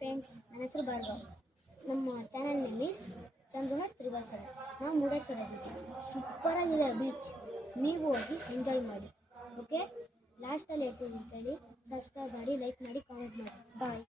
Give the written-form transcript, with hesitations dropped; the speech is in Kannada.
ಫ್ರೆಂಡ್ಸ್, ನನ್ನ ಹೆಸರು ಭಾರ್ಗವ್. ನಮ್ಮ ಚಾನಲ್ ನೇಮ್ ಇಸ್ ಚಂದ್ರನಾಥ್ ತ್ರಿವಾಸರ. ನಾವು ಮುರುಡೇಶ್ವರ ಸೂಪರಾಗಿದೆ ಬೀಚ್. ನೀವು ಹೋಗಿ ಎಂಜಾಯ್ ಮಾಡಿ. ಓಕೆ, ಲಾಸ್ಟಲ್ಲಿ ಹೇಳ್ತೀನಿ ಅಂತೇಳಿ ಸಬ್ಸ್ಕ್ರೈಬ್ ಮಾಡಿ, ಲೈಕ್ ಮಾಡಿ, ಕಾಮೆಂಟ್ ಮಾಡಿ. ಬಾಯ್.